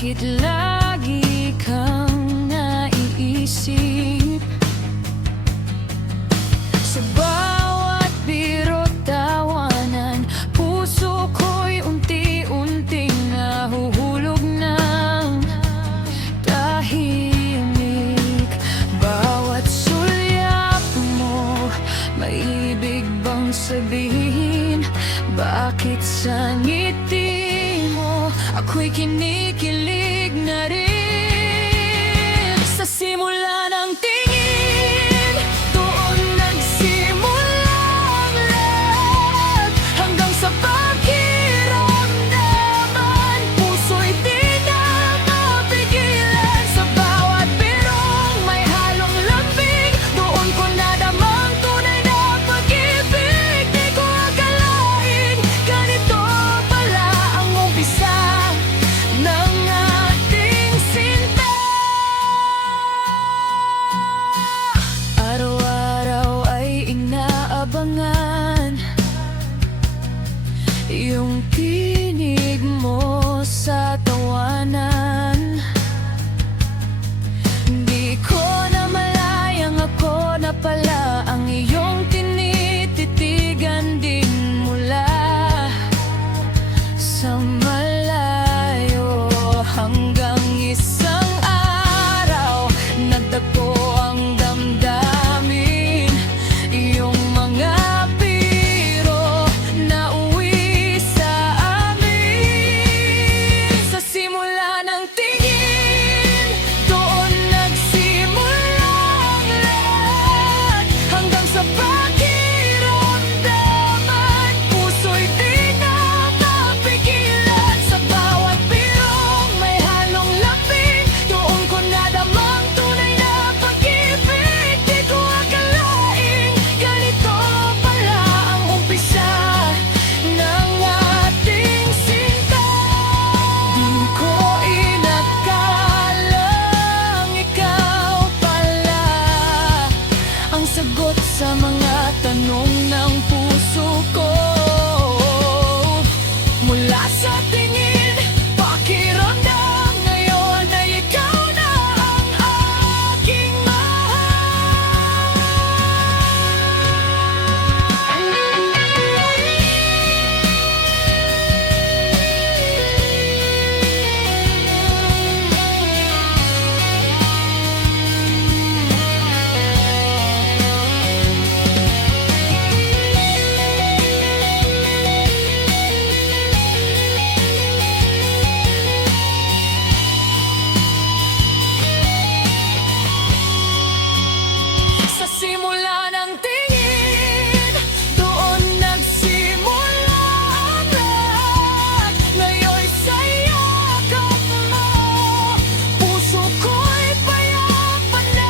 Bakit lagi kang naiisip? Sa bawat biro't tawanan, puso ko'y unti-unting nahuhulog ng tahimik. Bawat sulyap mo, may ibig bang sabihin? Bakit sa ngiti mo ako'y kinikilig na rin? Sa simula ng tingin, doon nagsimula ang lahat. Hanggang sa pakiramdaman, puso'y di na mapigilan. Sa bawat birong may halong lambing, doon ko nadamang tunay na pag-ibig. Di ko akalain ganito pala ang umpisa ng ating sinta. Araw-araw ay inaabangan yung tinig mo sa tawanan. Di ko na malayang ako na pala ang iyong tinititigan din mula sa malayo. Hanggang isang araw, nagtagpo ang damdamin, iyong mga biro na uwi sa amin. Sa simula ng tingin, doon nagsimula ang lahat. Hanggang sa pakiramdaman, puso'y di na mapigilan. Sa bawat birong may halong lambing, doon ko nadamang tunay na pag-ibig. Di ko akalaing ganito pala ang umpisa ng ating sinta. Di ko inakalang ikaw pala ang sagot sa mga tanong ng puso ko. Mula sa tingin, pakiramdam, ngayon ay ikaw na ang aking Sa simula ng tingin, doon nagsimula ang lahat. Ngayon'y sa yakap mo, puso ko'y payapan na.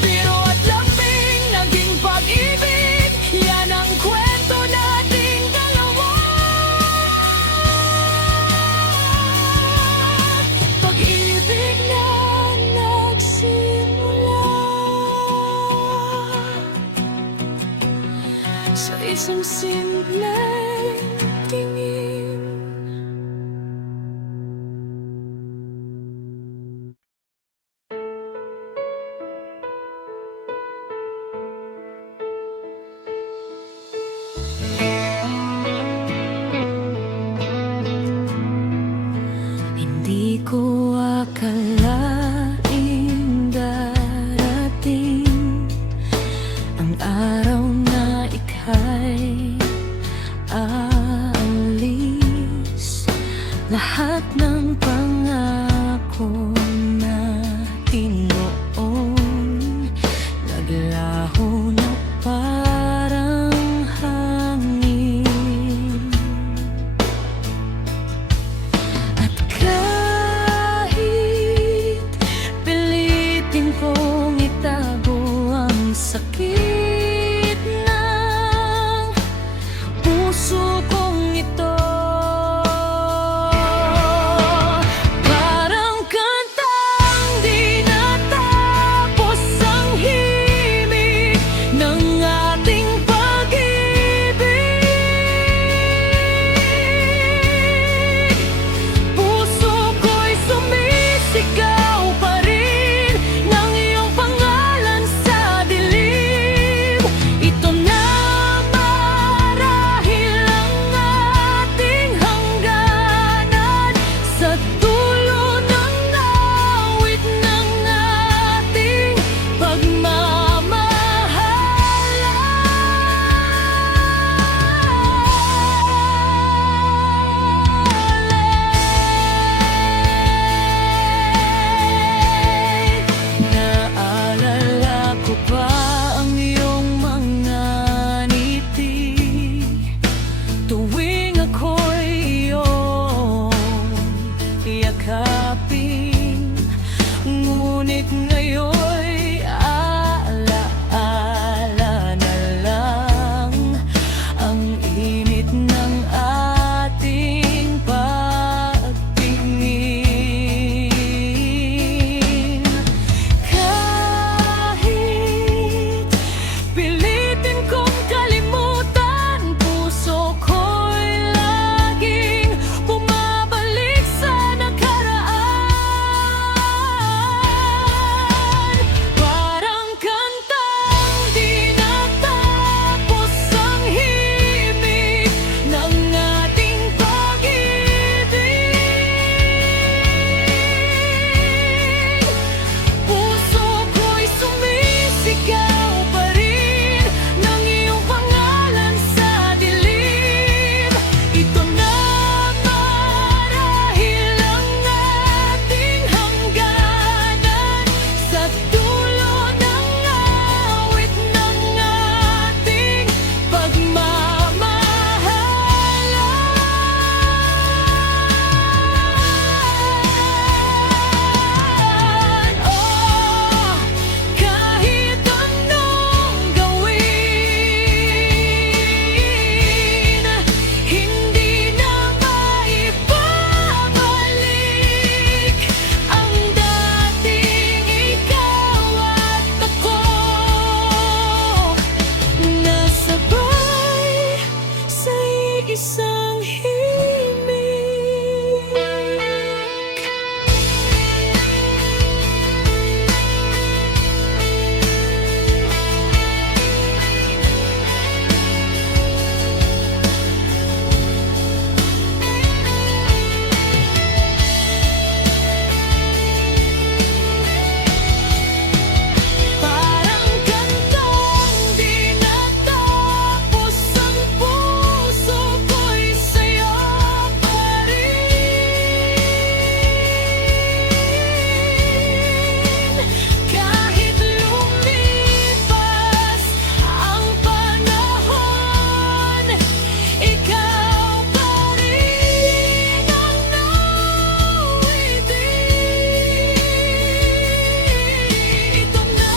Biro at lambing, naging pag-ibig, yan ang kwento nating dalawa. Pag-ibig na nagsimula sa isang simpleng tingin. Hindi ko akalaing darating ang araw na ika'y aalis. Lahat ng pangako natin noon naglaho na parang hangin. At kahit pilitin kong itago ang sakit ng puso kong ito, parang yakapin. Ngunit ngayon'y alaala na lang ang init ng ating pagtingin. Kahit pilitin kong kalimutan, puso ko'y laging bumabalik sa nakaraan. Parang kantang di natapos ang himig ng ating pag-ibig. Puso ko'y sumisigaw pa rin ng iyong pangalan sa dilim. Ito na marahil ang ating hangganan, sa dulo ng awit ng ating pagmamahalan. Oh, kahit anong gawin, hindi na maibabalik ang dating ikaw at ako, nasabay sa isang himig. Parang kantang di natapos, ang puso ko'y sa'yo pa rin. Kahit lumipas ang panahon, ikaw pa rin ang nawitin. Ito na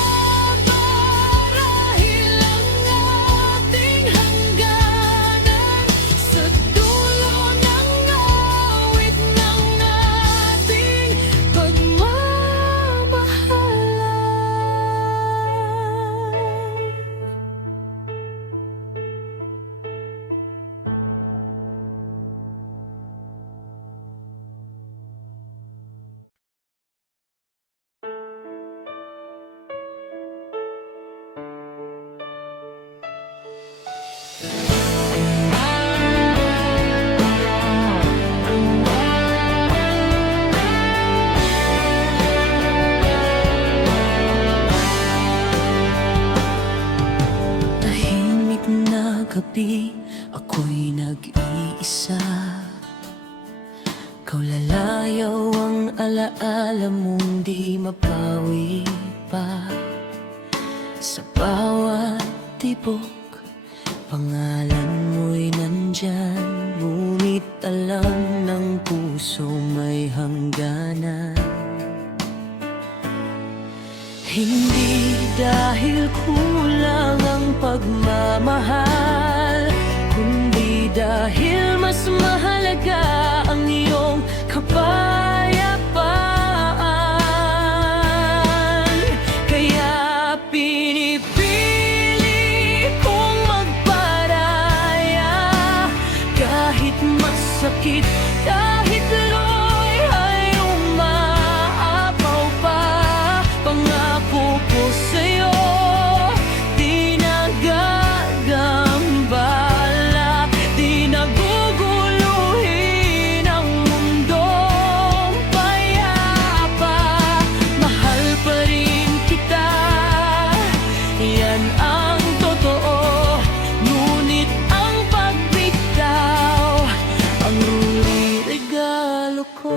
marahil ang ating hangganan, sa dulo ng awit ng ating pagmamahalan. Tahimik na gabi, ako'y nag-iisa. Kaulalayaw ang alaala mong di mapawi pa. Sa bawat tibok, pangalan mo'y nandyan. Ngunit alam ng puso may hangganan. Hindi dahil kulang ang pagmamahal, kundi dahil mas mahalaga ang iyong kapayapaan. Kaya pinipili kong magparaya, kahit masakit, kahit tuloy ay umaapaw pa. Pangako ko sa'yo, di nagagambala, di naguguluhin ang mundong payapa. Mahal pa rin kita, yan ang totoo. Ngunit ang pagbitaw, ang huli regalo ko.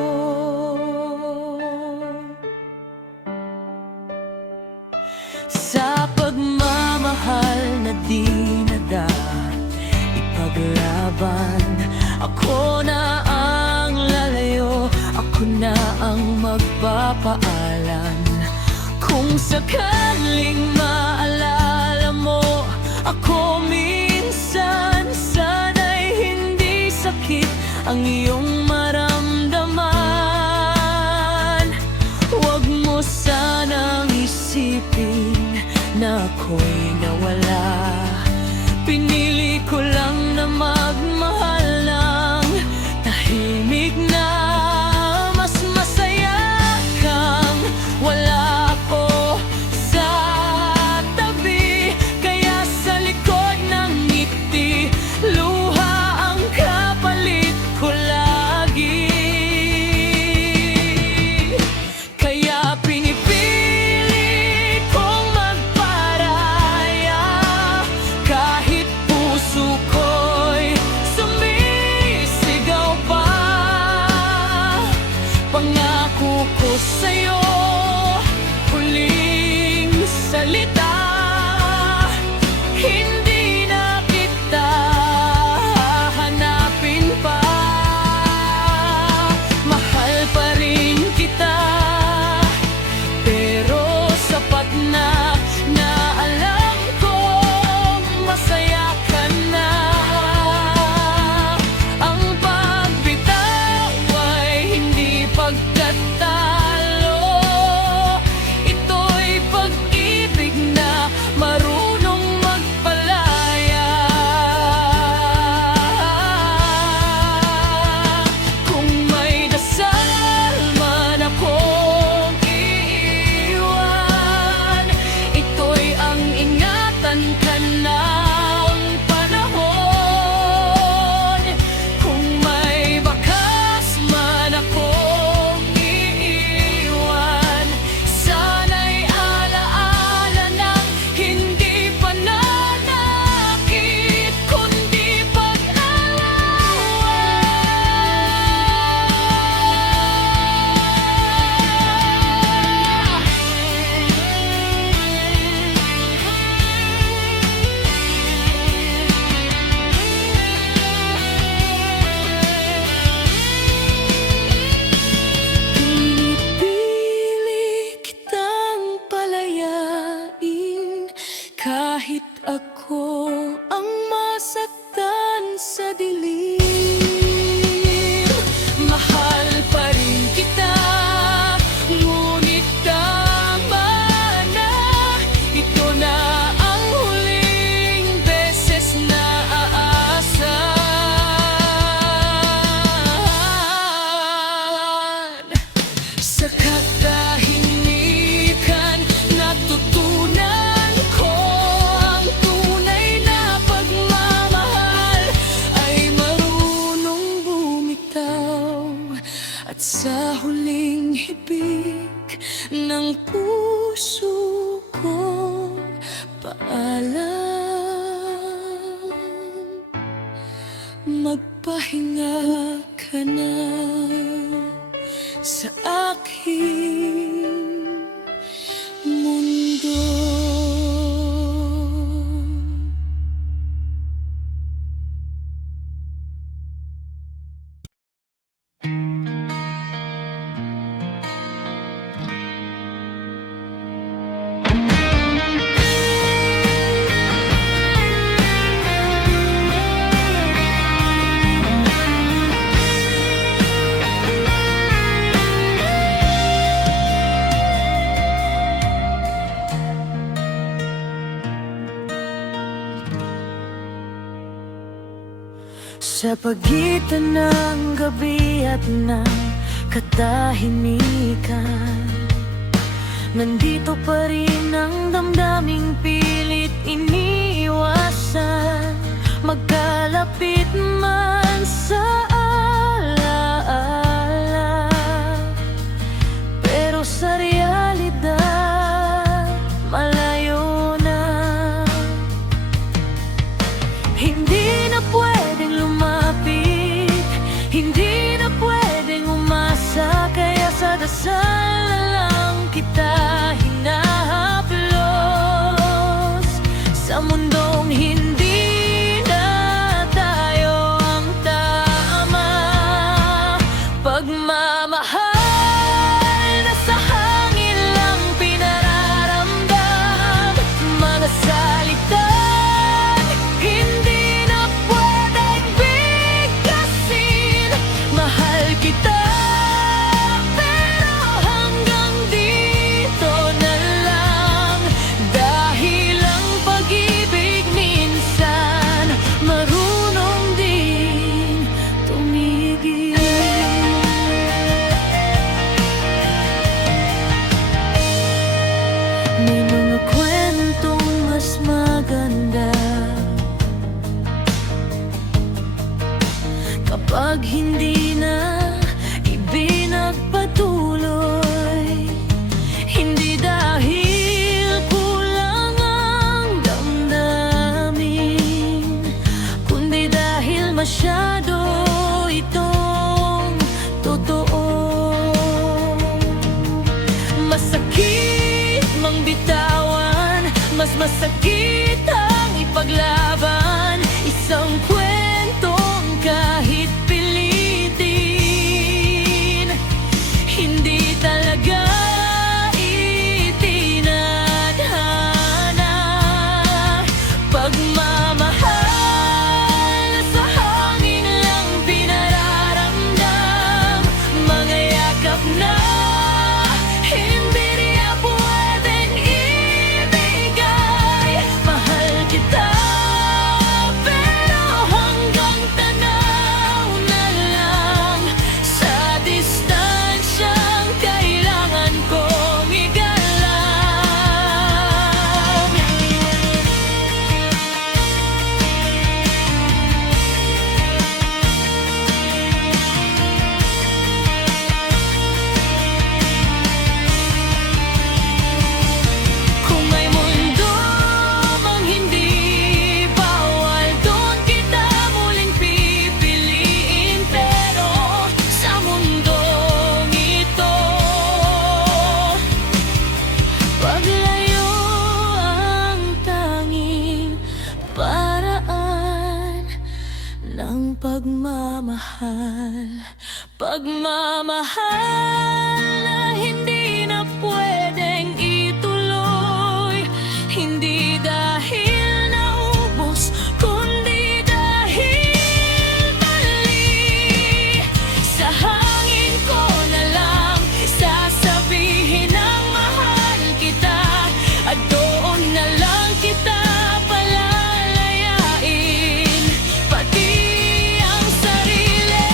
Sa pagmamahal na di nadat ipaglaban, ako na ang lalayo, ako ako na ang magpapaalam. Kung sakaling maalala mo ako minsan, sana'y hindi sakit ang iyong maramdaman. Huwag mo sanang isipin na ako'y nawala. Pinili ko lang na magmahal ng tahimik na mas masaya kang wala ako sa tabi. Kaya sa likod ng ngiti, luha ang kapalit ko lagi. Kaya pinipili kong magparaya kahit puso ko'y sumisigaw pa. Pangako ko sa'yo, huling salita, hindi na kita hahanapin pa. Mahal pa rin kita, pero sapat na na alam kong masaya ka na. Ang pagbitaw ay hindi pagkatalo, ito'y pag-ibig na marunong magpalaya. Kung may dasal man akong iiwan, ito'y ang ingatan ka ng panahon. Kung may bakas man akong iiwan, sana'y alaala ng hindi pananakit, kundi pinipili kitang palayain kahit ako ang masaktan sa dilim. Mahal pa rin kita, ngunit tama na, ito na ang huling beses na aasahan. Sa katahimikan, natutunan ko ang tunay na pagmamahal ay marunong bumitaw. At sa huling hibik ng puso ko, paalam, magpahinga ka na sa aking mundo. Sa pagitan ng gabi at ng katahimikan, nandito pa rin ang damdaming pilit iniiwasan. Magkalapit man sa alaala, pero sa realidad malayo na. Hindi na pwedeng lumapit, hindi na pwedeng umasa, kaya sa dasal na lang kita hinahaplos. Sa mundong hindi na tayo ang tama, pagmamahal na sa hangin lang pinararamdam. Mga salitang hindi na pwedeng bigkasin. Mahal kita, pero hanggang dito na lang. Dahil ang pag-ibig minsan marunong din tumigil. May mga kwentong mas maganda kapag hindi na ibinagpatuloy. Hindi dahil kulang ang damdamin, kundi dahil masyado itong totoo. Masakit mang bitawan, mas masakit ang ipaglaban. Isang kwentong kahit pilitin, hindi talaga itinadhana. Pagmamahal sa hangin lang pinararamdam. Mga yakap na hindi niya pwedeng ibigay. Mahal kita, pero hanggang tanaw na lang. Sa distansyang kailangan kong igalang. Kung may mundo mang hindi bawal, doon kita muling pipiliin. Pero sa mundong ito, paglayo ang tanging paraan ng pagmamahal. Pagmamahal na hindi na pwedeng ituloy. Hindi dahil naubos, kundi dahil mali. Sa hangin ko na lang sasabihin ang mahal kita, at doon na lang kita palalayain, pati ang sarili.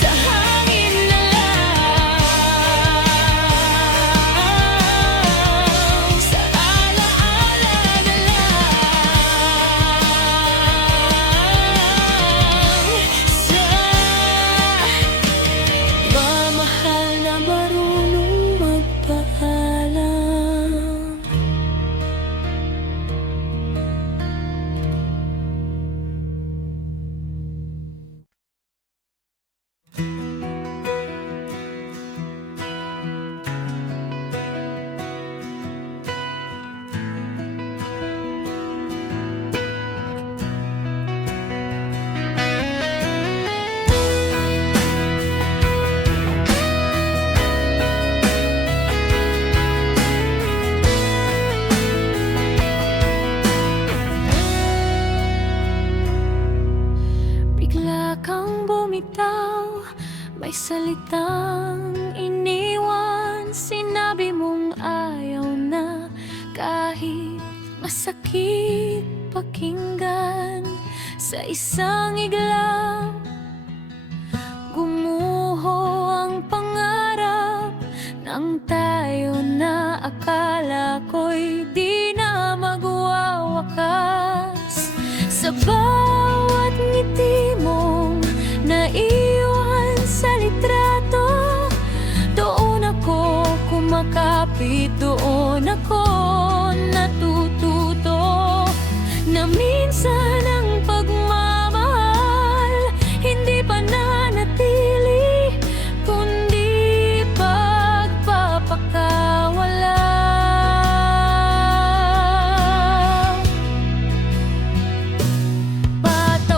Sa hangin na lang, sa alaala na lang. Sa mamahal na marunong magpaalam. Bigla kang bumitaw, may salitang iniwan. Sinabi mong ayaw na, kahit masakit pakinggan. Sa isang iglap, gumuho ang pangarap ng tayo na akala ko'y di na magwawakas. Sa bawat ngiti mong naiwan sa litrato, doon ako kumakapit, doon ako natututo na minsan ang pagmamahal hindi pananatili, kundi pagpapakawala. Patuloy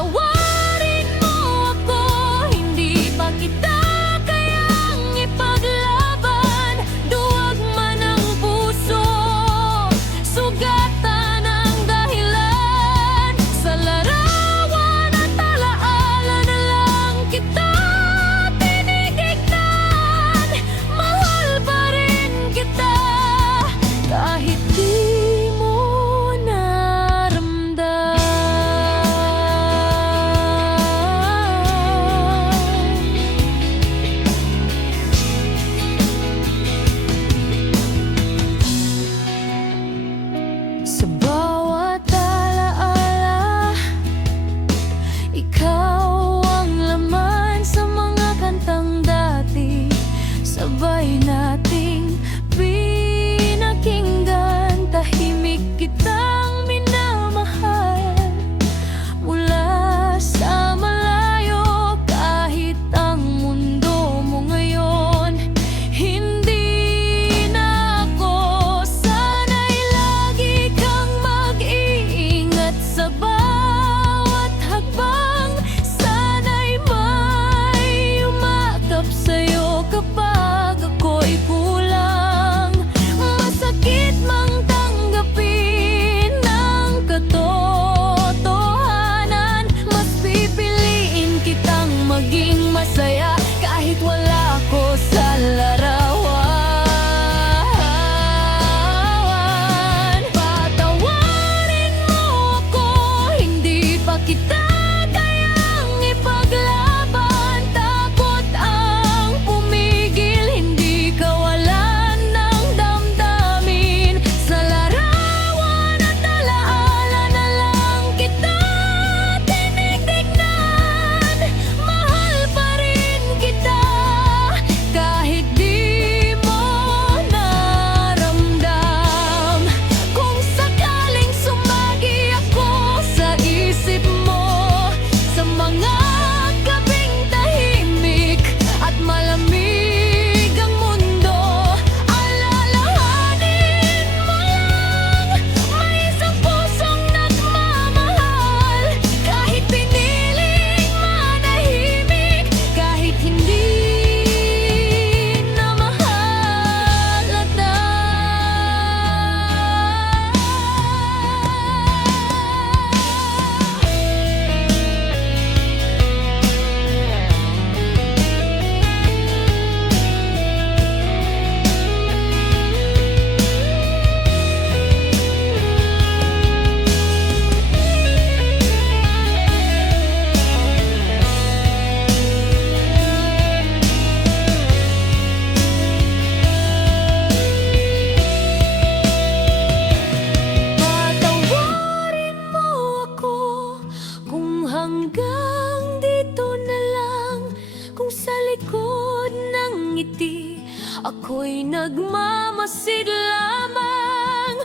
ako'y nagmamasid lamang.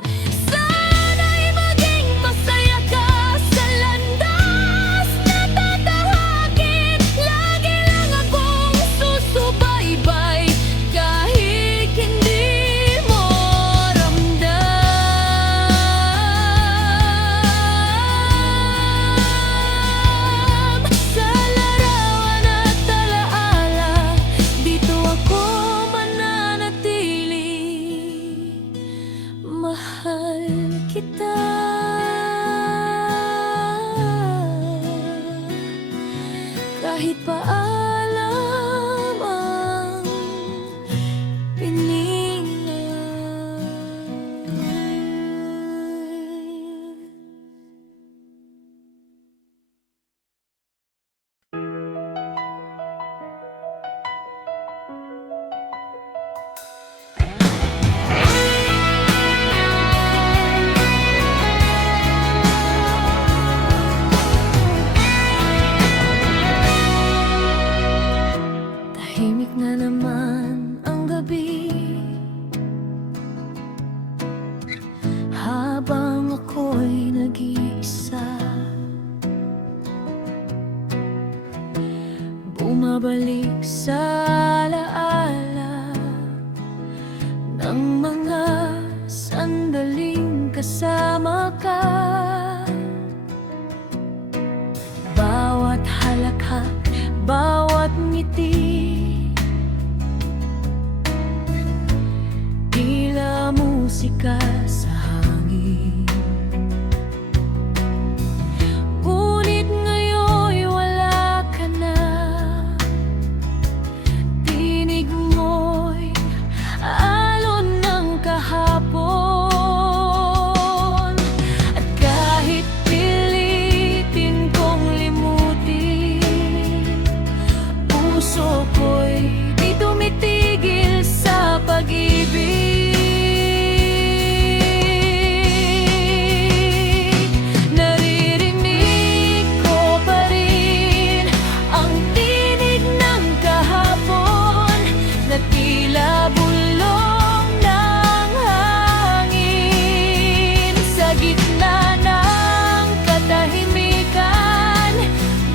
Sana'y maging masaya ka sa landas na tatahakin. Lagi lang akong susubaybay kahit hindi mo ramdam. Sa larawan at alaala, dito ako mananatili. Mahal kita. Kahit paalam ang piningan. Tahimik na naman ang gabi, habang ako'y nag-iisa. Bumabalik sa alaala ng mga sandaling kasama ka. Bawat halakhak, bawat ngiti, tila musika sa hangin. Ngunit ngayon'y wala ka na. Tinig mo'y alon ng kahapon. At kahit pilitin kong limutin, puso ko'y di tumitigil sa pag-ibig. Naririnig ko pa rin ang tinig ng kahapon na tila bulong ng hangin. Sa gitna ng katahimikan,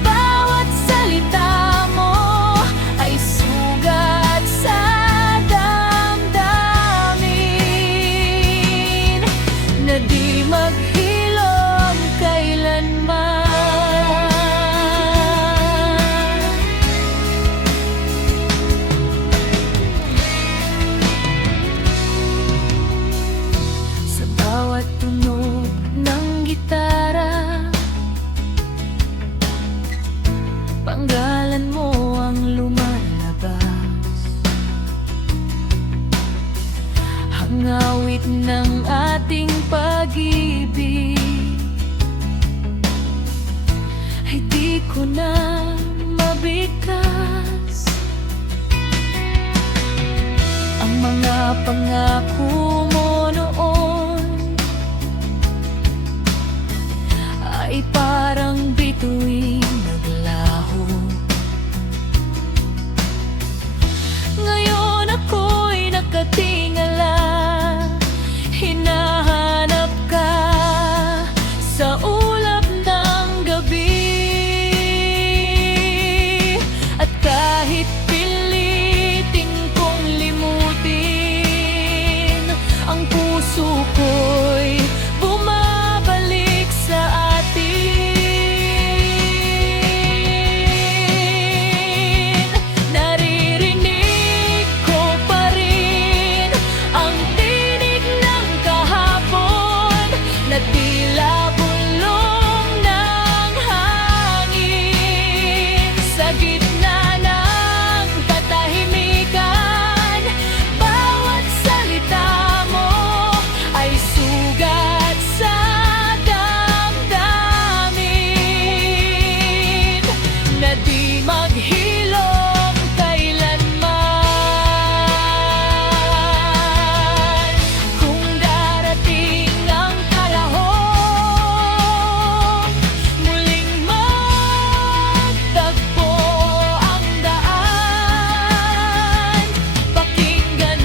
bawat salita mo ay sugat sa damdamin na di maghilom kailanman. Sa bawat tunog ng gitara, panggalan mo ang lumalabas. Hangawit ng ating pag-ibig ay di ko na mabigkas. Ang mga pangako mo noon ay parang bituin naglaho. Ngayon ako'y nakatingala, hinahanap ka sa ulap ng gabi. At kahit pilitin kong limutin, ang puso ko'y bumabalik sa atin. Naririnig ko pa rin ang tinig ng kahapon na tila bulong ng hangin. Sa gitna ng katahimikan, bawat salita mo ay sugat sa damdamin na di maghilom kailanman. Kung darating ang kalahok, muling magtagpo ang daan, pakinggan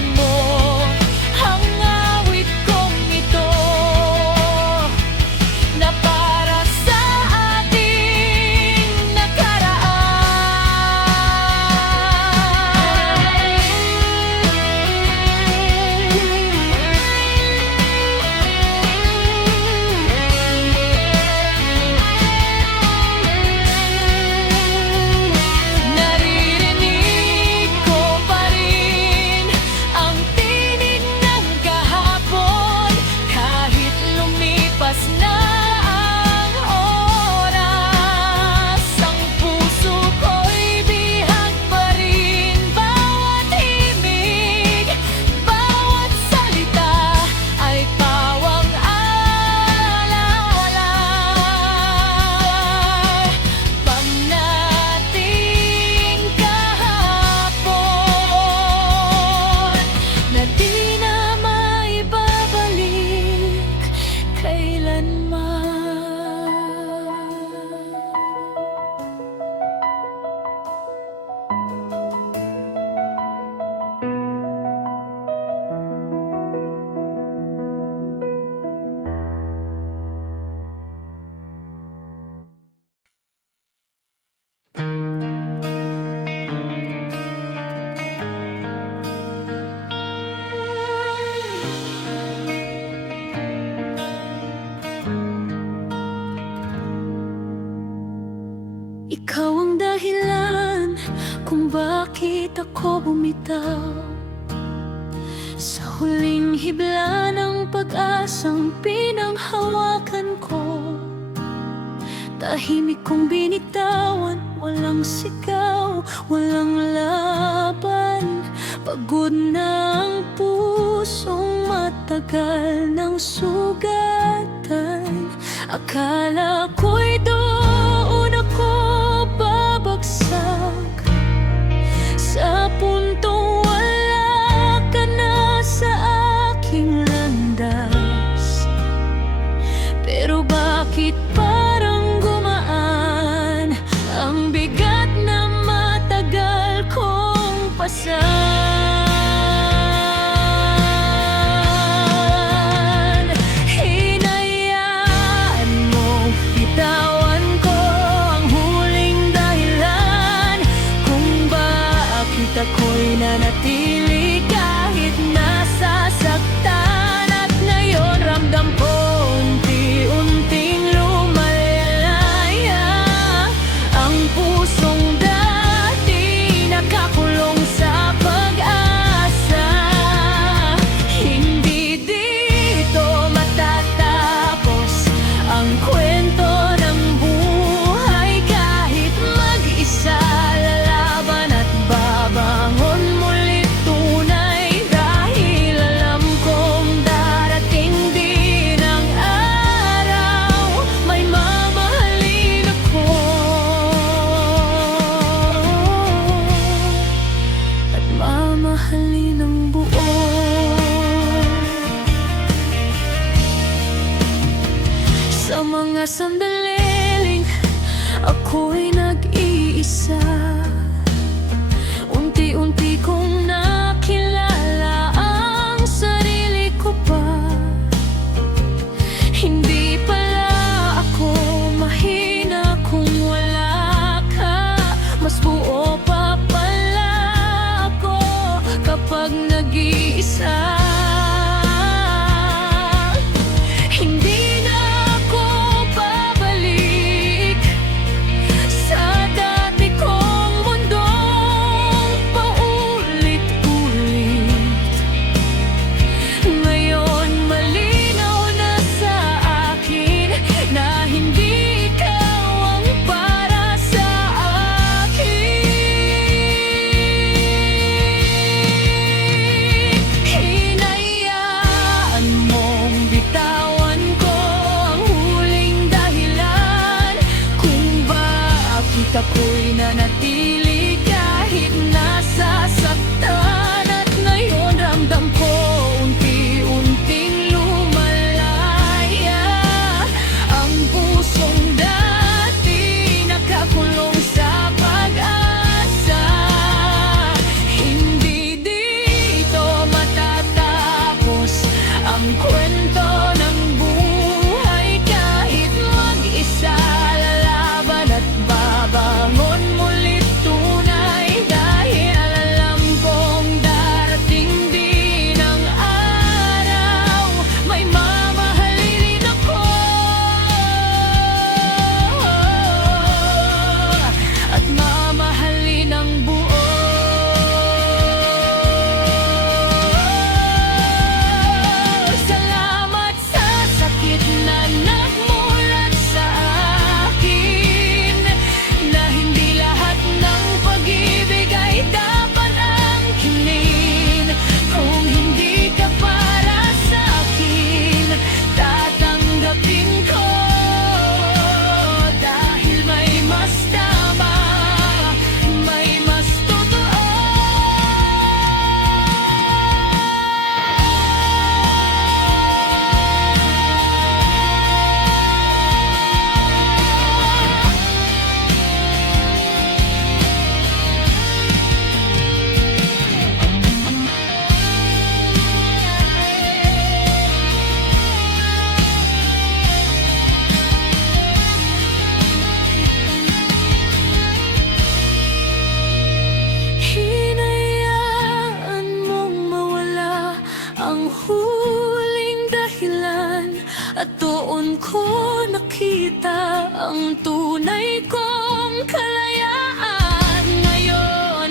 kung bakit ako bumitaw sa huling hibla ng pag-asang pinanghawakan ko. Tahimik kong binitawan, walang sigaw, walang laban. Pagod na ang pusong matagal ng sugatan. Akala ko'y doon ako babagsak, sa puntong wala ka na sa aking landas. Pero bakit parang gumaan ang bigat na matagal kong pasan? Hinayaan mong bitawan ko ang huling dahilan kung bakit ako'y nanatili kahit nasasaktan. At ngayon ramdam ko unti-unting lumalaya ang pusong dati nakakulong sa pag-asa. Hindi dito matatapos ang kwento ng buhay. Kahit mag-isa lalaban at babangon mulit tunay, dahil alam kong darating din ang araw may mamahalin ako at mamahalin ng buo. Sa mga sandaling ako'y nag-iisa, unti-unti kong nakilala ang sarili ko pa. Hindi pala ako mahina kung wala ka, mas buo pa pala ako kapag nag-iisa. Hindi na ako babalik sa dati kong mundong paulit-ulit. Ngayon malinaw na sa akin na hindi ikaw ang para sa akin. Hinayaan mong bitawan ko ang huling dahilan kung bakit ako'y nanatili kahit nasasaktan. At ngayon ramdam ko unti-unting lumalaya ang pusong dati nakakulong sa pag-asa. Hindi dito matatapos ang kwento ng buhay. Kahit mag-isa lalaban at babangon mulit tunay, dahil alam kong darating din ang araw may mamahalin ako at mamahalin ng buo. Salamat sa sakit na nagmulat sa akin, na hindi lahat ng pag-ibig ay dapat angkinin. Kung hindi ka para sa akin, tatanggapin ko, dahil may mas tama, may mas totoo. Hinayaan mong mawala ang huling dahilan, at doon ko nakita ang tunay kong kalayaan. Ngayon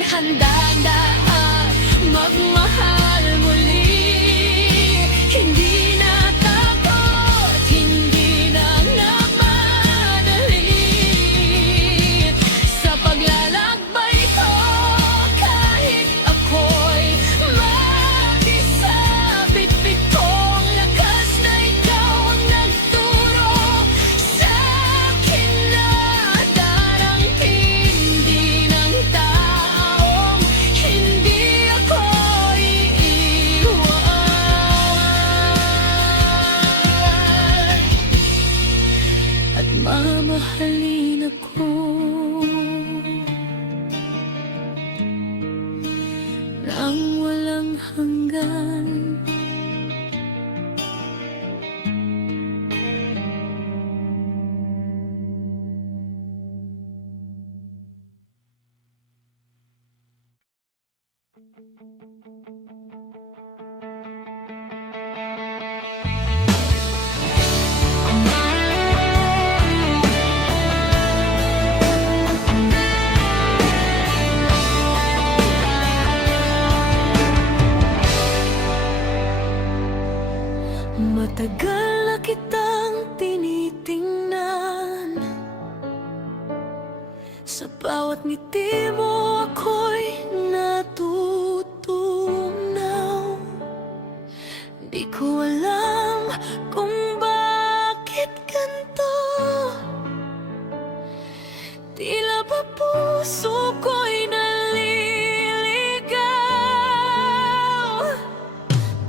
Matagal na kitang tinitingnan, sa bawat ngiti mo ako'y natutunaw. Di ko alam kung bakit ganito, tila ba puso ko'y naliligaw.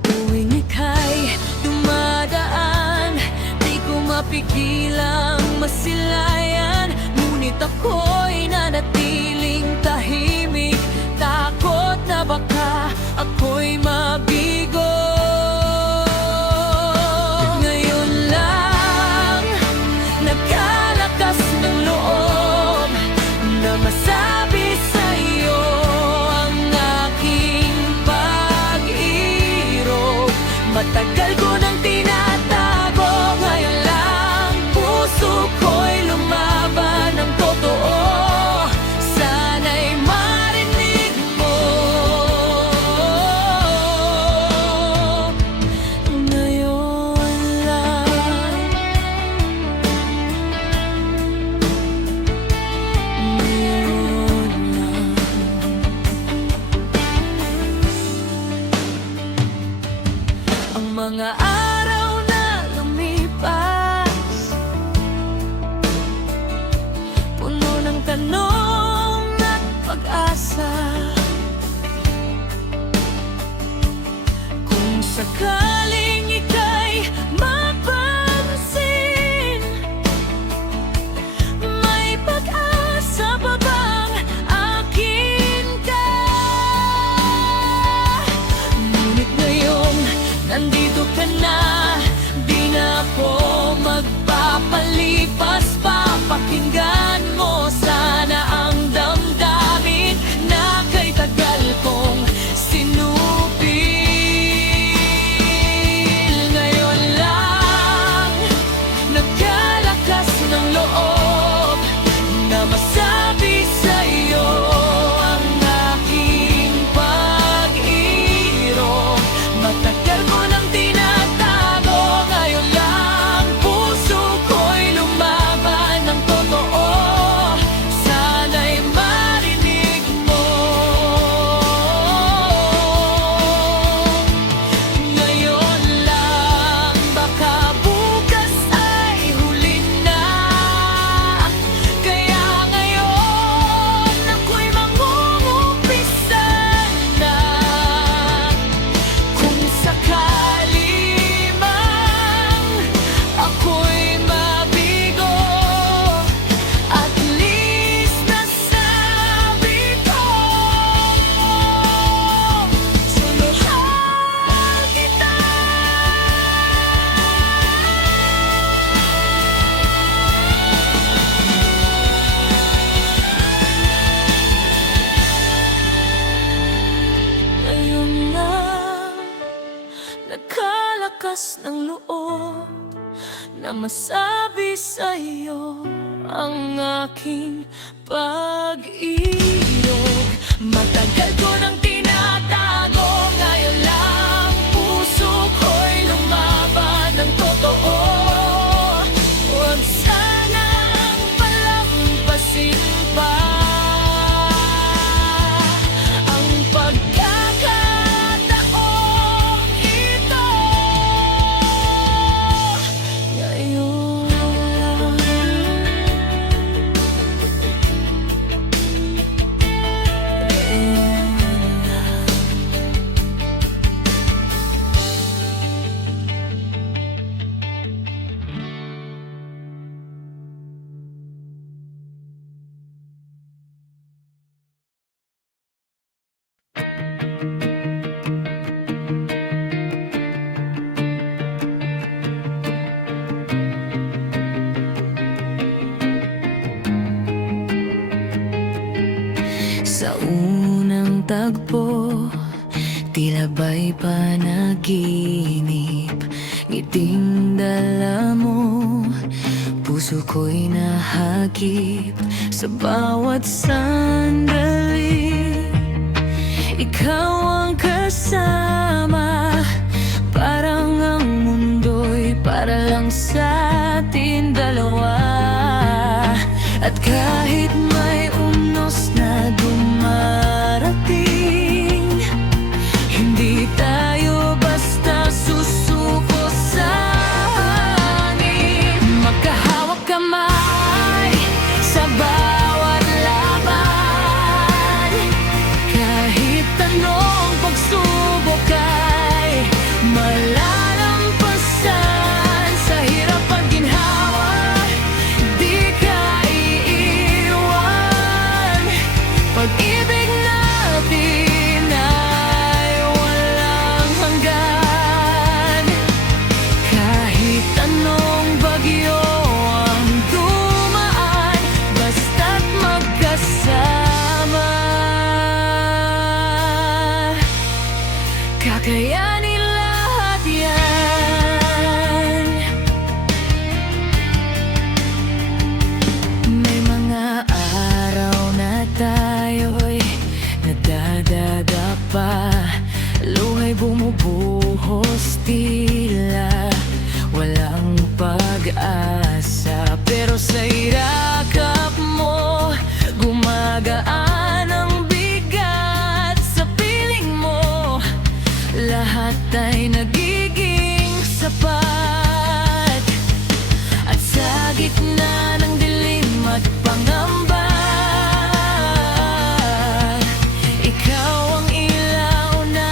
Tuwing ika'y dumadaan, di ko mapigilang masilayan. Ngunit ako'y nanatiling tahimik, takot na baka ako'y mabigo. Ngayon lang nagkalakas ng loob na masabi sa'yo ang aking pag-iirog. Matagal ko nang tinatago, ngayon lang puso ko'y lumaban ng totoo. Sana'y marinig mo ngayon lang. Ngayon lang. Ang mga araw na lumipas, puno ng tanong at pag-asa. Kung sakaling ika'y mapansin, may pag-asa pa bang akin ka? Ngunit ngayong nandito ka na, di na ako magpapalipas pa. Pakinggan mo sana ang damdamin na kay tagal kong sinupil. Ngayon lang nagkalakas ng loob na masabi sa'yo ang aking pag-iirog. Matagal ko nang tinatago, ngayon lang puso ko'y lumaban ng totoo. Sana'y marinig mo ngayon lang. Baka bukas ay huli na, kaya ngayon ako'y mangungupisa na. Kung sakali mang ako'y mabigo, at least nasabi ko suluhan kita. Ngayon lang nagkalakas ng loob na masabi sa'yo ang aking pag-iirog. Matagal ko nang tinatago, ngayon lang puso ko'y lumaban ng totoo. Huwag sanang palampasin pa ang pagkakataong ito. Ngayon lang. Sa unang tagpo, tila ba'y panaginip. Ngiting dala mo, puso ko'y nahagip sa bawat sandali. Ikaw ang kasama, parang ang mundo'y para lang sa atin dalawa. At kahit may unos na dumarating, hindi tayo basta susuko sa hangin. Magkahawak kamay sa bawat laban, kahit anong pagsubok ay malalampasan. Sa hirap at ginhawa, di ka iiwan. Pag-ibig natin ay walang hanggan. Kahit anong bagyo ang dumaan, basta't magkasama, kakayanin lahat yan. May mga araw na tayo'y nadadada pa, luha'y bumubuhos, tila walang pag-asa. Pero sa irakap mo, gumagaan ang bigat. Sa piling mo, lahat ay nagiging sapat. At sa gitna ng dilim at pangamba, ikaw ang ilaw na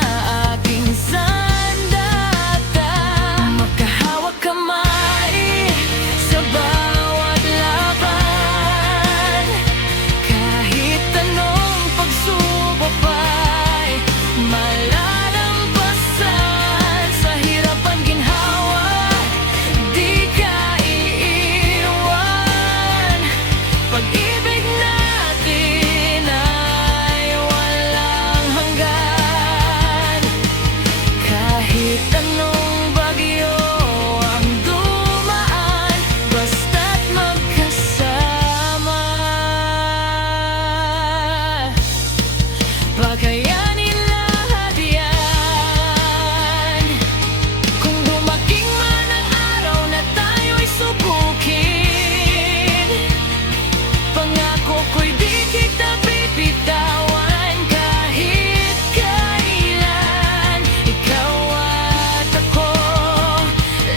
aking sandata. Magkahawak kamay sa bawat laban, kahit anong pagsubok pa'y malalampasan. Sa hirap at ginhawa, di ka iiwan. Pag-ibig natin ay walang hanggan. Kahit anong bagyo ang dumaan, basta't magkasama, pakayanin lahat yan. Kung dumating man ang araw na tayo'y subukin, pangako ko'y di kita bibitawan. Kahit kailan, ikaw at ako,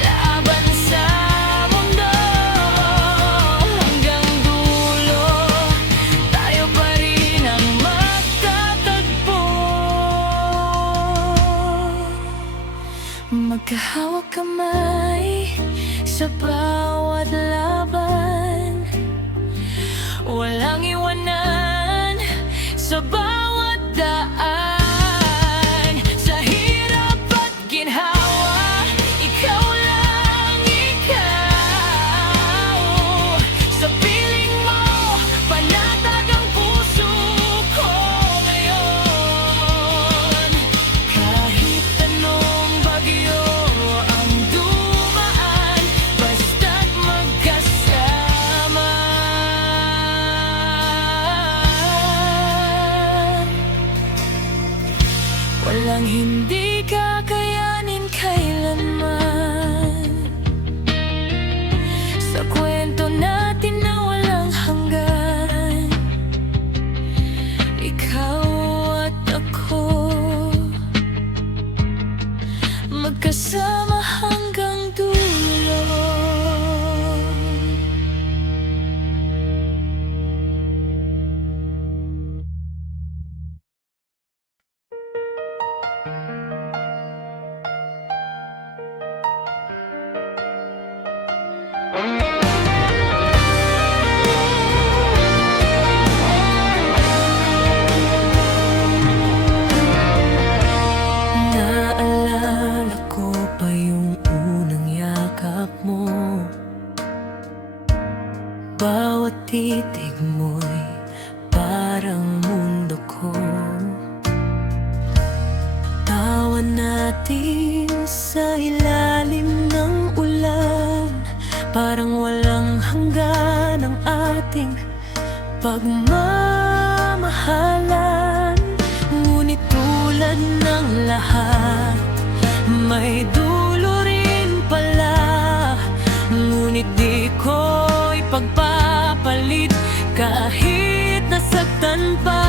laban sa mundo. Hanggang dulo, tayo pa rin ang magtatagpo. Magkahawak kamay sa bawat laban, walang iwanan sa bawat daan. Sa hirap at ginhawa, ikaw lang ikaw. Sa piling mo, panatag ang puso ko ngayon. Kahit anong bagyo ang dumaan, basta't magkasama, walang hindi kakayanin kailanman. Sa kwento natin na walang hanggan, ikaw at ako, magkasama hanggang dulo. pagmamahalan. Ngunit tulad ng lahat, may dulo rin pala. Ngunit di ko ipagpapalit kahit nasaktan pa.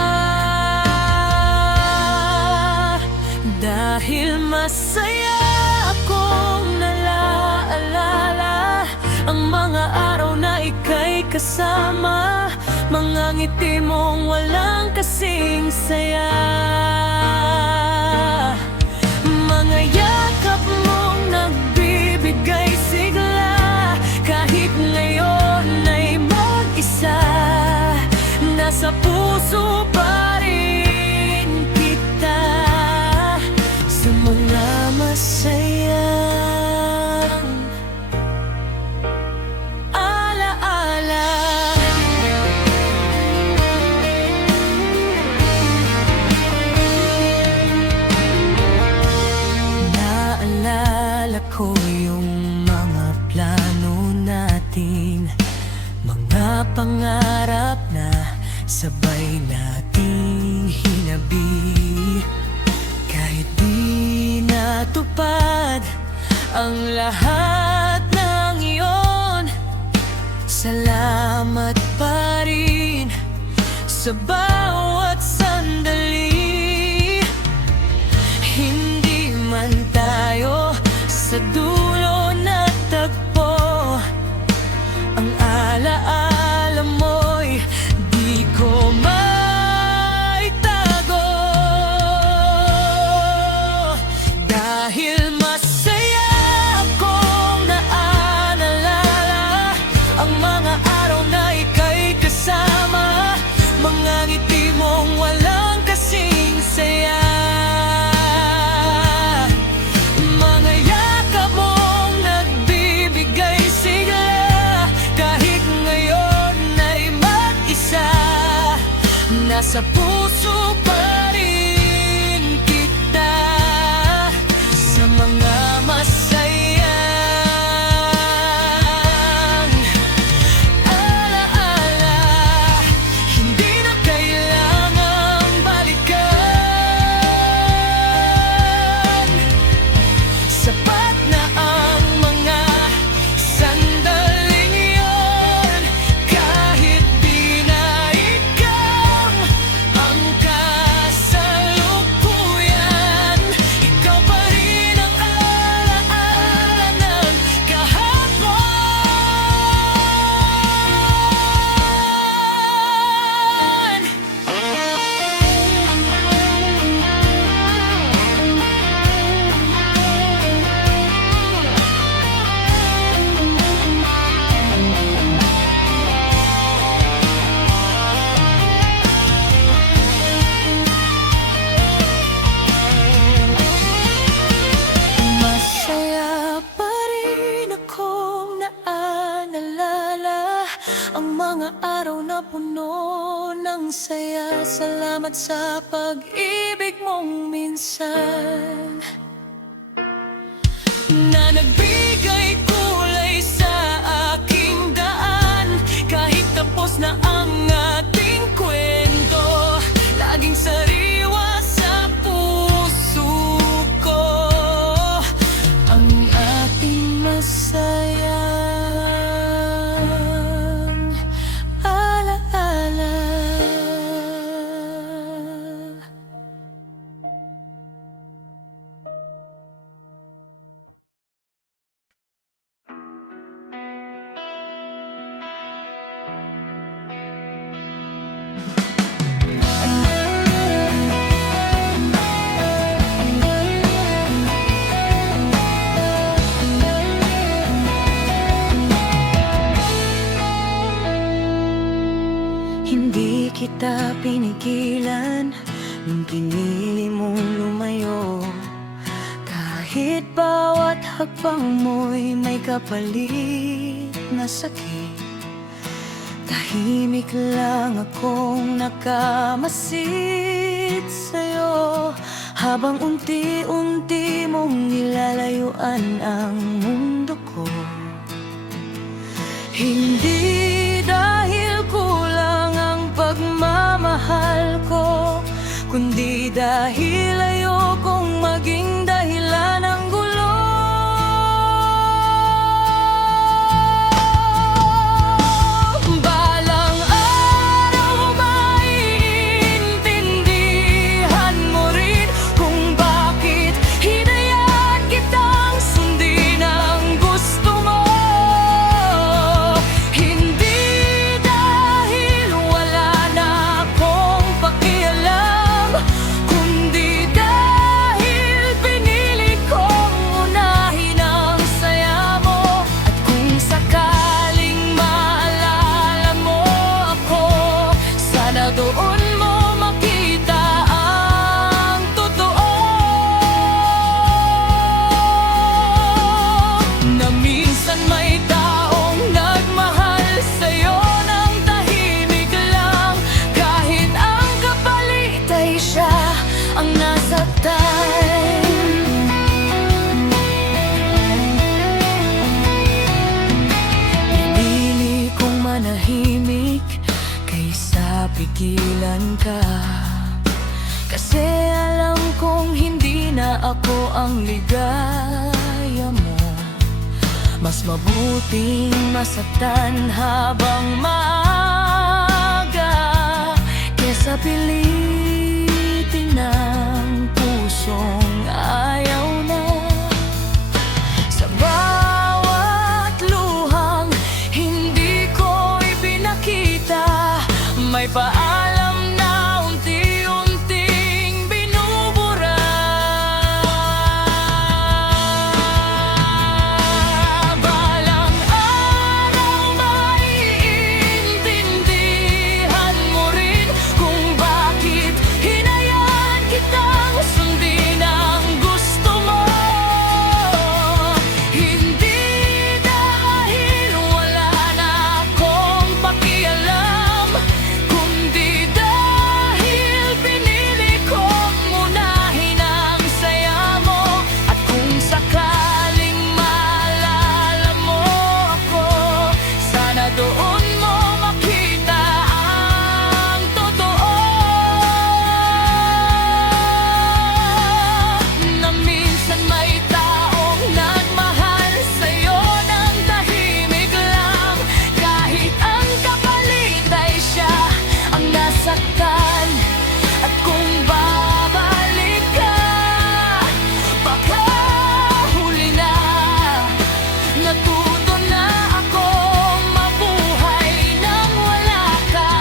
Dahil masaya akong nalaalala ang mga araw na ika'y kasama, mga ngiti mong walang kasing saya, mga yakap mong nagbibigay sigla. Kahit ngayon ay mag-isa, nasa puso pa rin kita. Sa mga masayang alaala. Naalala ko yung mga plano natin, mga pangarap na sabay nating hinabi. Kahit di natupad ang lahat ng iyon, salamat pa rin sa bawat sandali. Hindi man tayo sa dulo natagpo, ang alaala mo'y di ko maitago. Dahil masaya akong naalala ang mga araw na ika'y kasama, mga ngiti mong walang kasing saya, mga yakap mong nagbibigay sigla. Kahit ngayon ay mag-isa, nasa puso pa rin kita. Sa mga masayang alaala, hindi na kailangang balikan. Sapat na ang mga sandaling iyon. Kahit di na ikaw ang kasalukuyan, ikaw pa rin ang alaala ng kahapon. Masaya pa rin akong naalala ang mga araw na puno ng saya. Salamat sa pag-ibig mong minsan, na nagbigay kulay sa aking daan. Kahit tapos na ang ating kwento, laging sariwa sa puso ko ang ating masayang alaala. Hindi kita pinigilan nung pinili mong lumayo. Kahit bawat hakbang mo'y may kapalit na sakit, tahimik lang akong nakamasid sa'yo, habang unti-unti mong nilalayuan ang mundo ko. Hindi dahil kulang ang kundi dahil ayokong maging dahilan ng gulo. Balang araw maiintindihan mo rin kung bakit hinayaan kitang sundin ang gusto mo. Hindi dahil wala na akong pakialam, kundi dahil pinili kong unahin ang saya mo. At kung sakaling maalala mo ako, sana doon mo makita ang totoo, na minsan may taong nagmahal sa'yo ng tahimik lang, kahit ang kapalit ay siya ang nasaktan. Pinili kong manahimik kaysa pigilan ka, kasi alam kong hindi na ako ang ligaya mo. Mas mabuting masaktan habang maaga, kesa pilitin ng pusong ayaw na. Sa bawat luhang hindi ko ipinakita, may paalam na unti-unting binubura. Balang araw maiintindihan mo rin kung bakit hinayaan kitang sundin ang gusto mo. Hindi dahil wala na akong pakialam, kundi dahil pinili kong unahin ang saya mo. At kung sakaling maalala mo ako, sana doon mo makita ang totoo, na minsan may taong nagmahal sa'yo ng tahimik lang, kahit ang kapalit ay siya ang nasaktan. At kung babalik ka, baka huli na. Natuto na akong mabuhay nang wala ka,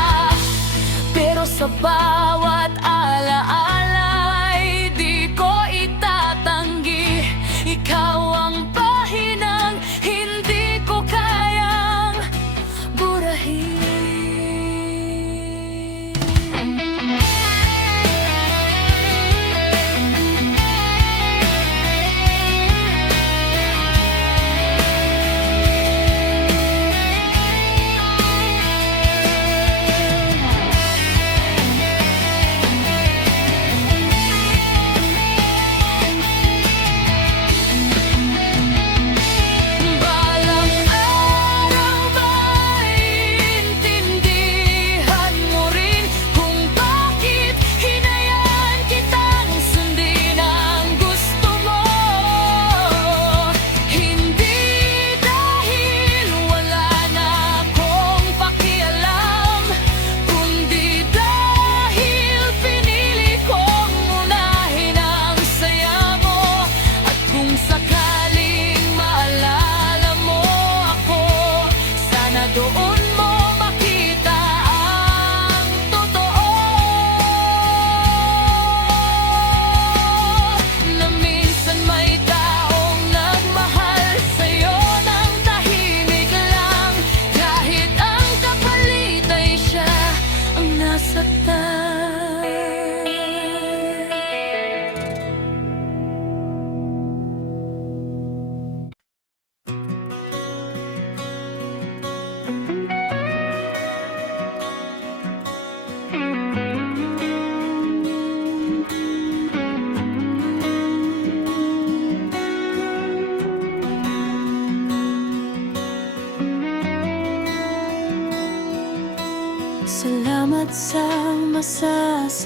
pero sa bawat alaala'y di ko itatanggi, ikaw ang pahinang hindi ko kayang burahin.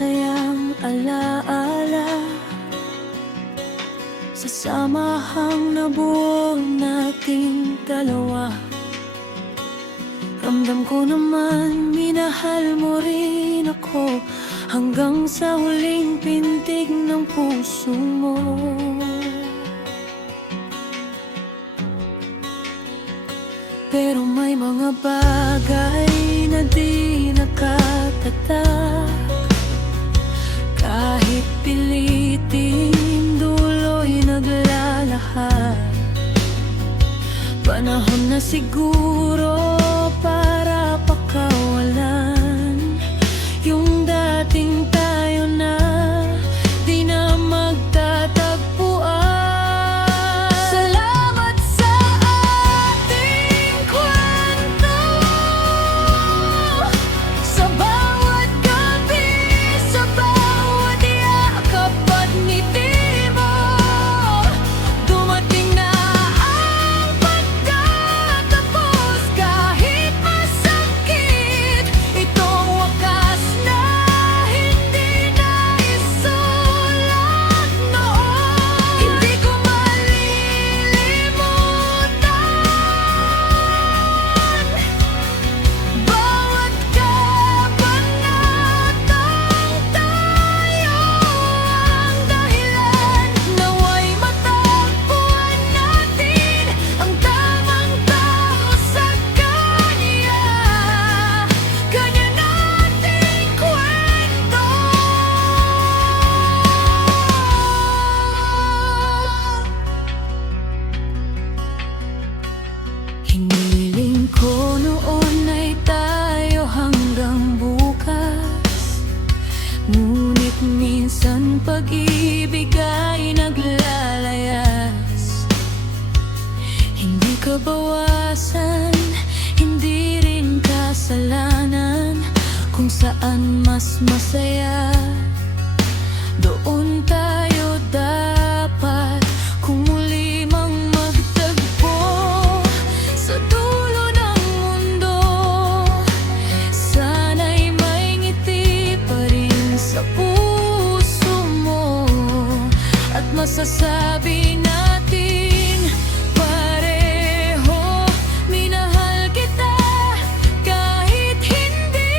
masayang alaala sa samahang nabuo nating dalawa. Ramdam ko naman minahal mo rin ako hanggang sa huling pintig ng puso mo. Pero may mga bagay na di nakatatak, kahit pilitin duloy naglalahad. Panahon na siguro para pakawalan yung dating tayo na di na magtatagpuan. Salamat sa ating kwento, sa bawat gabi, sa bawat yakap at ngiti mo. Dumating na ang pagtatapos kahit masakit. Itong wakas na hindi na isulat noon. Hindi ko malilimutan bawat kabanatang tayo ang dahilan. Naway matagpuan natin ang tamang tao sa kanya. Kanya nating kwento. Hiniling ko noon ay tayo hanggang bukas, ngunit minsan pag-ibig ay naglalayas. Hindi ka bawasan, hindi rin kasalanan. Kung saan mas masaya, doon tayo dapat. Kung muli mang magtagpo sa dulo ng mundo, sana'y may ngiti pa rin sa puso mo. At masasabi natin pareho, minahal kita kahit hindi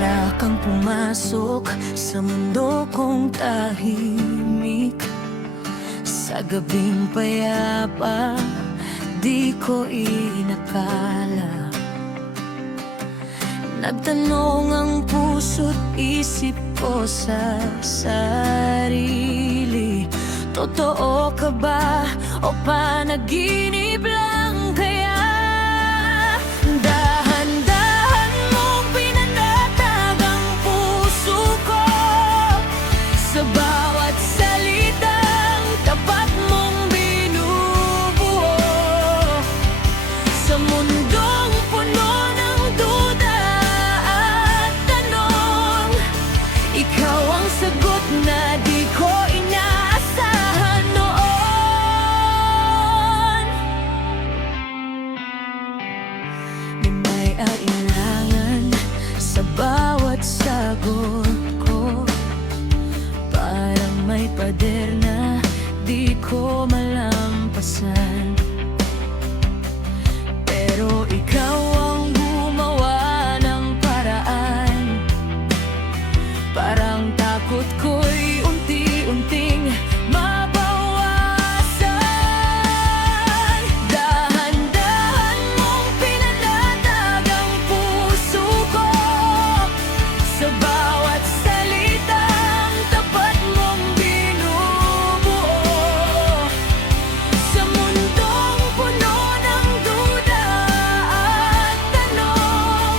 Bigla kang pumasok sa mundo kong tahimik. Sa gabing payapa, di ko inakala. Nagtanong ang puso't isip ko sa sarili, totoo ka ba o panaginip lang kaya? Dahan-dahan mong pinanatag ang puso ko, sa bawat salitang tapat mong binubuo. Sa mundong puno ng duda at tanong, ikaw ang sagot na di ko inaasahan noon. May alinlangan sa bawat sagot ko, parang may pader na di ko malampasan. Pero ikaw ang gumawa ng paraan, parang takot ko'y unti-unting mabawasan. Dahan-dahan mong pinanatag ang puso ko, sa bawat salitang tapat mong binubuo. Sa mundong puno ng duda at tanong,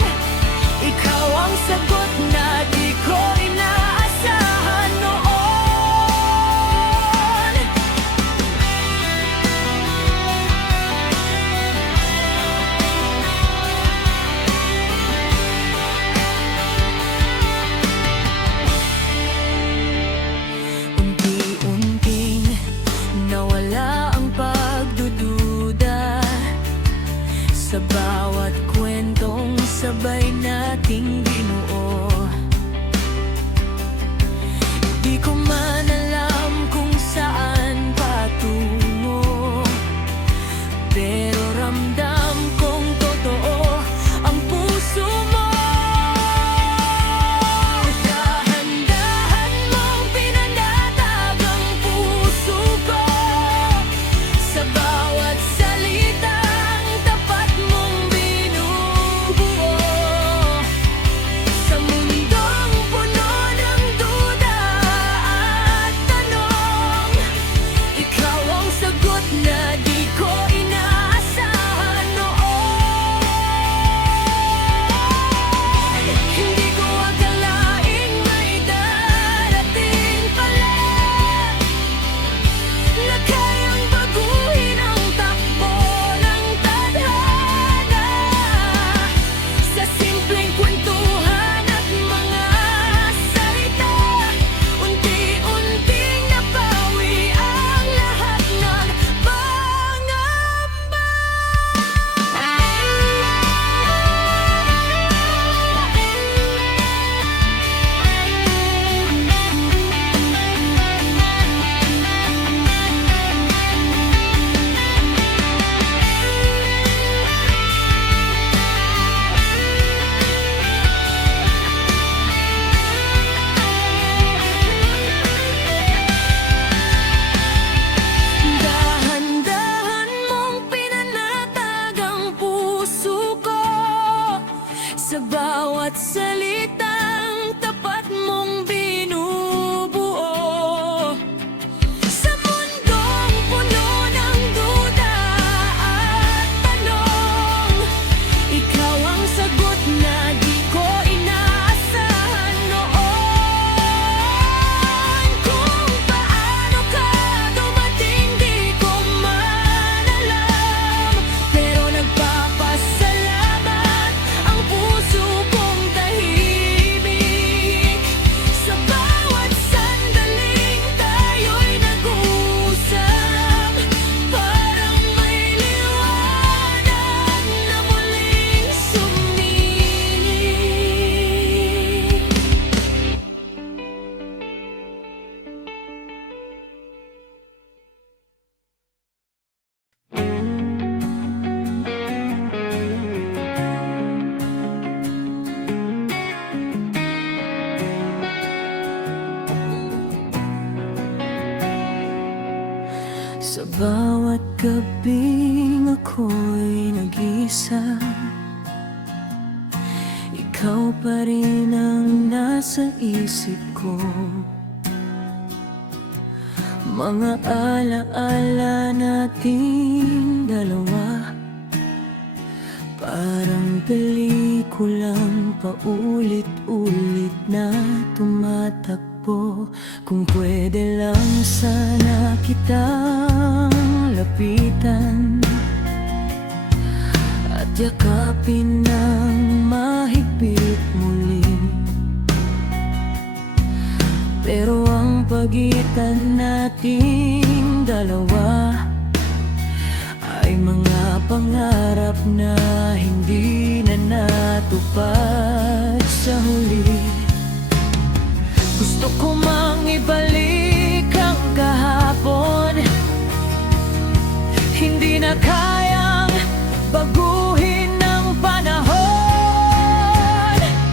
ikaw ang sagot na di ko inaasahan noon. Unti-unting nawala ang pagdududa, sa bawat kwentong sabay nating binuo. Di ko man alam kung saan patungo, pero ramdam kong totoo ang puso mo. Dahan-dahan mong pinanatag ang puso ko, sa bawat salitang tapat mong binubuo. Sa mundong puno ng duda at tanong, ikaw ang sagot na di ko inaasahan noon. Hindi ko akalaing may darating pala, na kayang baguhin ang takbo ng tadhana. Sa simpleng kwentuhan at mga salita, unti-unting nabawi ang lahat ng pangamba. Dahan-dahan mong pinanatag ang puso ko, sa bawat salitang tapat mong binubuo. Sa mundong puno ng duda at tanong, ikaw ang sagot na di ko inaasahan noon. Kung paano ka dumating di ko man alam, pero nagpapasalamat ang puso kong tahimik. bawat gabing ako'y nag-isa, ikaw pa rin ang nasa isip ko. Mga alaala nating dalawa, parang pelikulang paulit-ulit na tumatakbo. Kung pwede lang sana kitang lapitan at yakapin ng mahigpit muli, pero ang pagitan nating dalawa ay mga pangarap na hindi na natupad sa huli. Gusto ko mang ibalik ang kahapon, hindi na kayang baguhin ng panahon.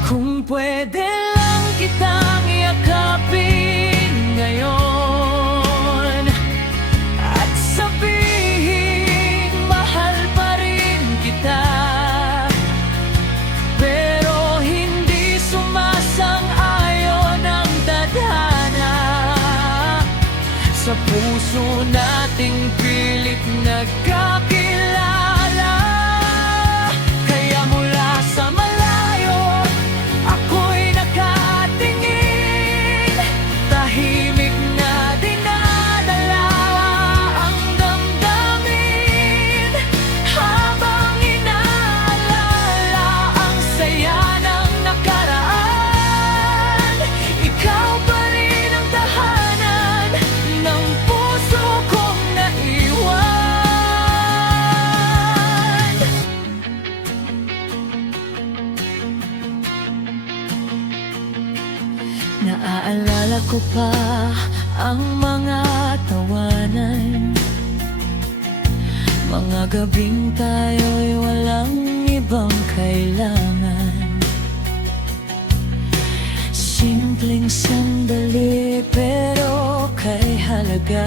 Kung pwede lang kitang yakapin ngayon at sabihin mahal pa rin kita, pero hindi sumasang-ayon ang tadhana sa puso nating pilit nagkakilala. Kaya mula sa malayo ako'y nakatingin, tahimik na dinadala ang damdamin, habang inaalala ang saya ng nakaraan. Ikaw pa rin ang tahanan ng puso kong naiwan. Naaalala ko pa ang mga tawanan, mga gabing tayo'y walang ibang kailangan. Simpleng sandali pero kay halaga,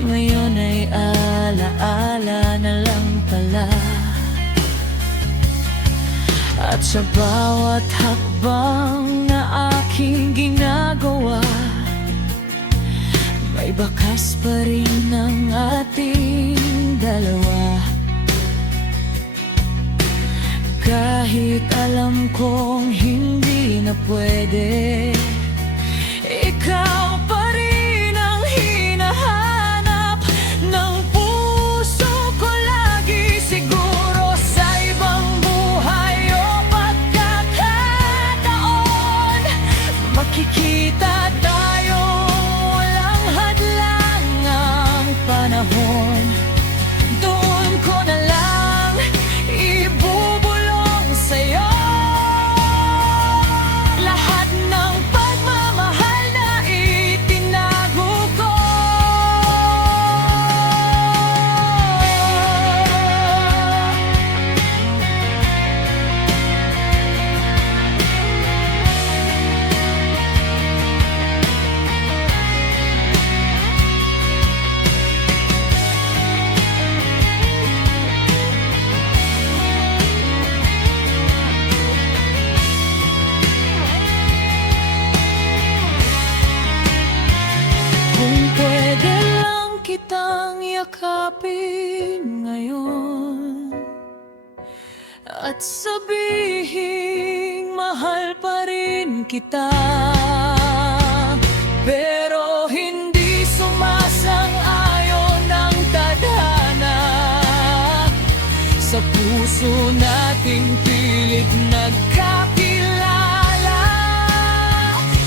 ngayon ay alaala na lang pala. At sa bawat hakbang na aking ginagawa, may bakas pa rin ng ating dalawa. Kahit alam kong hindi na pwede, ikaw pa rin ang hinahanap ng puso ko lagi. Siguro sa ibang buhay o pagkakataon, makikita tayo, walang hadlang ang panahon. Doon ko na lang ibubulong sa'yo lahat ng pagmamahal na itinago ko. Kung pwede lang kitang yakapin ngayon at sabihin mahal pa rin kita, pero hindi sumasang-ayon ang tadhana sa puso nating pilit nagkakilala.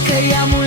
Kaya mula